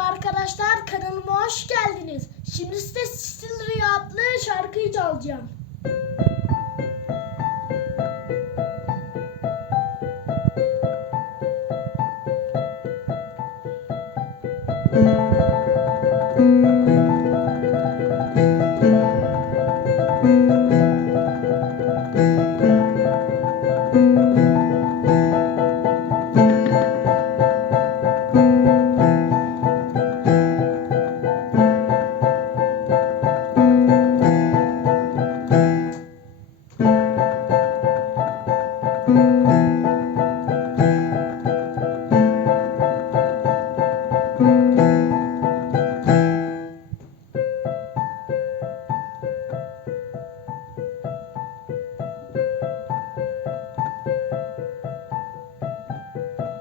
Arkadaşlar kanalıma hoş geldiniz. Şimdi size Stil Rüya adlı şarkıyı çalacağım. Müzik